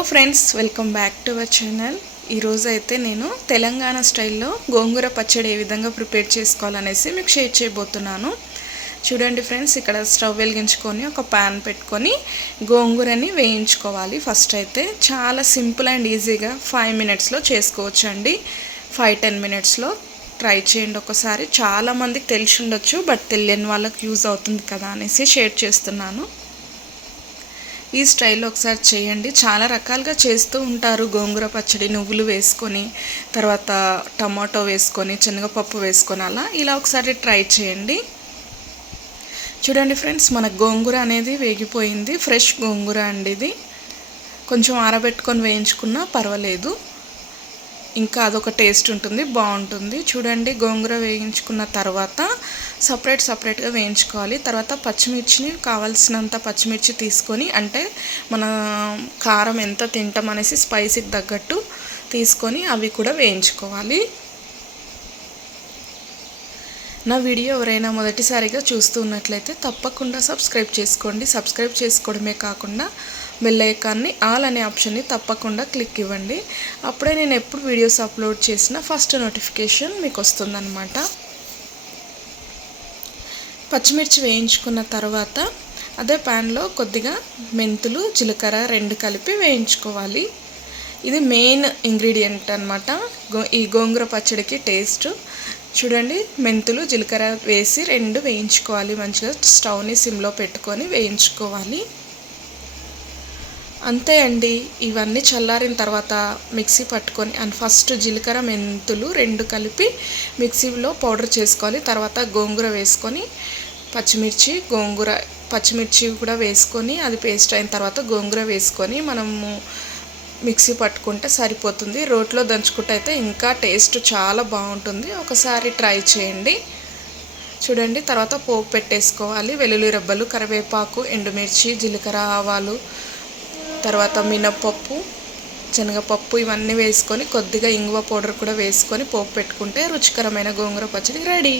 Hello friends, welcome back to our channel. ఈరోజు అయితే నేను తెలంగాణ స్టైల్లో గోంగూర పచ్చడి ఏ విధంగా ప్రిపేర్ చేసుకోవాలనేసి మీకు షేర్ చేయబోతున్నాను. చూడండి ఫ్రెండ్స్, ఇక్కడ స్టవ్ వెలిగించుకొని ఒక ప్యాన్ పెట్టుకొని గోంగూరని వేయించుకోవాలి. ఫస్ట్ అయితే చాలా సింపుల్ అండ్ ఈజీగా 5 మినిట్స్లో చేసుకోవచ్చు అండి. 5-10 మినిట్స్లో ట్రై చేయండి ఒకసారి. చాలామందికి తెలిసి ఉండొచ్చు, బట్ తెలియని వాళ్ళకి యూజ్ అవుతుంది కదా అనేసి షేర్ చేస్తున్నాను. ఈ స్టైల్లో ఒకసారి చేయండి. చాలా రకాలుగా చేస్తూ ఉంటారు గోంగూర పచ్చడి. నువ్వులు వేసుకొని, తర్వాత టమాటో వేసుకొని, శనగపప్పు వేసుకొని, ఇలా ఒకసారి ట్రై చేయండి. చూడండి ఫ్రెండ్స్, మన గోంగూర అనేది వేగిపోయింది. ఫ్రెష్ గోంగూర అండి ఇది. కొంచెం ఆరబెట్టుకొని వేయించుకున్నా పర్వాలేదు, ఇంకా అదొక టేస్ట్ ఉంటుంది, బాగుంటుంది. చూడండి, గోంగూర వేయించుకున్న తర్వాత సపరేట్గా వేయించుకోవాలి. తర్వాత పచ్చిమిర్చిని కావాల్సినంత పచ్చిమిర్చి తీసుకొని, అంటే మన కారం ఎంత తింటాం అనేసి స్పైసీకి తగ్గట్టు తీసుకొని అవి కూడా వేయించుకోవాలి. నా వీడియో ఎవరైనా మొదటిసారిగా చూస్తూ ఉన్నట్లయితే తప్పకుండా సబ్స్క్రైబ్ చేసుకోండి. సబ్స్క్రైబ్ చేసుకోవడమే కాకుండా బెల్ ఐకాన్ని ఆల్ అనే ఆప్షన్ని తప్పకుండా క్లిక్ ఇవ్వండి. అప్పుడే నేను ఎప్పుడు వీడియోస్ అప్లోడ్ చేసినా ఫస్ట్ నోటిఫికేషన్ మీకు వస్తుందన్నమాట. పచ్చిమిర్చి వేయించుకున్న తర్వాత అదే ప్యాన్లో కొద్దిగా మెంతులు, జీలకర్ర 2 కలిపి వేయించుకోవాలి. ఇది మెయిన్ ఇంగ్రీడియంట్ అనమాట ఈ గోంగూర పచ్చడికి టేస్ట్. చూడండి, మెంతులు, జీలకర్ర వేసి 2 వేయించుకోవాలి. మంచిగా స్టవ్ని సిమ్లో పెట్టుకొని వేయించుకోవాలి. అంతే అండి. ఇవన్నీ చల్లారిన తర్వాత మిక్సీ పట్టుకొని, అండ్ ఫస్ట్ జీలకర్ర, మెంతులు 2 కలిపి మిక్సీలో పౌడర్ చేసుకోవాలి. తర్వాత గోంగూర వేసుకొని, పచ్చిమిర్చి కూడా వేసుకొని, అది పేస్ట్ అయిన తర్వాత గోంగూర వేసుకొని మనము మిక్సీ పట్టుకుంటే సరిపోతుంది. రోట్లో దంచుకుంటే అయితే ఇంకా టేస్ట్ చాలా బాగుంటుంది. ఒకసారి ట్రై చేయండి. చూడండి, తర్వాత పోపు పెట్టేసుకోవాలి. వెల్లుల్లి రెబ్బలు, కరివేపాకు, ఎండుమిర్చి, జీలకర్ర, ఆవాలు, తర్వాత మినప్పప్పు, శనగపప్పు ఇవన్నీ వేసుకొని కొద్దిగా ఇంగువ పౌడర్ కూడా వేసుకొని పోపు పెట్టుకుంటే రుచికరమైన గోంగూర పచ్చడి రెడీ.